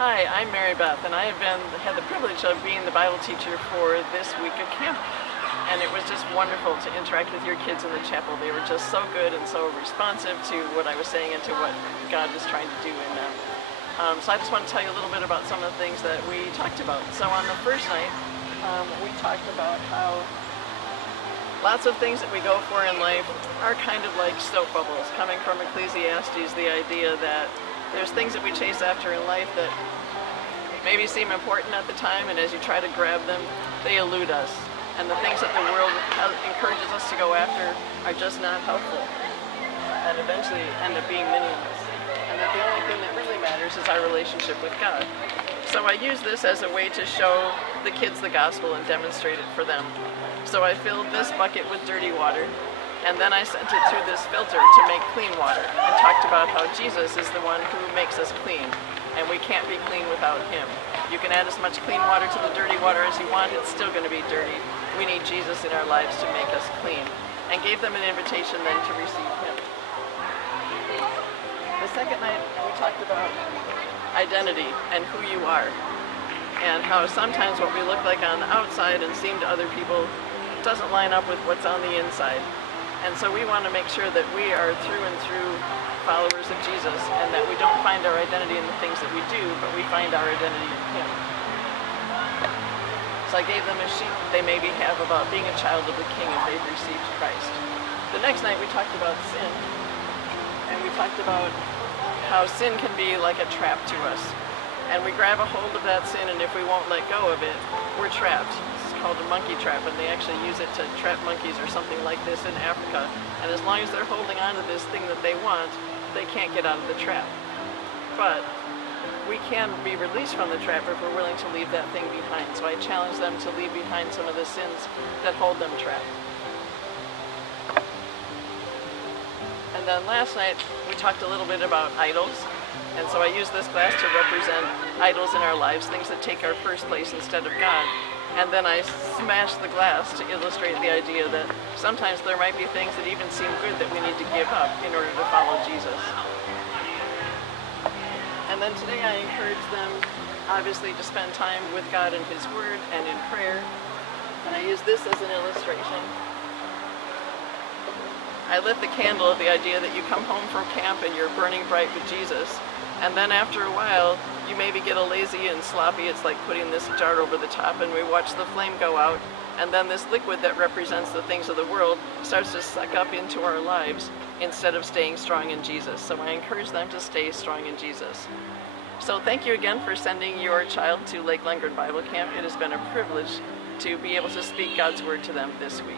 Hi, I'm MaryBeth, and I had the privilege of being the Bible teacher for this week of camp. And it was just wonderful to interact with your kids in the chapel. They were just so good and so responsive to what I was saying and to what God was trying to do in them. So I just want to tell you a little bit about some of the things that we talked about. So on the first night, we talked about how lots of things that we go for in life are kind of like soap bubbles. Coming from Ecclesiastes, the idea that there's things that we chase after in life that maybe seem important at the time, and as you try to grab them, they elude us. And the things that the world encourages us to go after are just not helpful, and eventually end up being meaningless. And that the only thing that really matters is our relationship with God. So I use this as a way to show the kids the gospel and demonstrate it for them. So I filled this bucket with dirty water, and then I sent it through this filter to make clean water, and talked about how Jesus is the one who makes us clean, and we can't be clean without him. You can add as much clean water to the dirty water as you want, it's still going to be dirty. We need Jesus in our lives to make us clean, and gave them an invitation then to receive him. The second night we talked about identity and who you are, and how sometimes what we look like on the outside and seem to other people doesn't line up with what's on the inside. And so we want to make sure that we are through and through followers of Jesus, and that we don't find our identity in the things that we do, but we find our identity in him. So I gave them a sheet they maybe have about being a child of the King if they've received Christ. The next night we talked about sin, and we talked about how sin can be like a trap to us. And we grab a hold of that sin, and if we won't let go of it, we're trapped. It's called a monkey trap, and they actually use it to trap monkeys or something like this in Africa. And as long as they're holding on to this thing that they want, they can't get out of the trap. But we can be released from the trap if we're willing to leave that thing behind. So I challenge them to leave behind some of the sins that hold them trapped. And then last night, we talked a little bit about idols. And so I use this glass to represent idols in our lives, things that take our first place instead of God. And then I smash the glass to illustrate the idea that sometimes there might be things that even seem good that we need to give up in order to follow Jesus. And then today I encourage them, obviously, to spend time with God in his word and in prayer. And I use this as an illustration. I lit the candle of the idea that you come home from camp and you're burning bright with Jesus. And then after a while, you maybe get a lazy and sloppy. It's like putting this jar over the top, and we watch the flame go out. And then this liquid that represents the things of the world starts to suck up into our lives instead of staying strong in Jesus. So I encourage them to stay strong in Jesus. So thank you again for sending your child to Lake Lundgren Bible Camp. It has been a privilege to be able to speak God's word to them this week.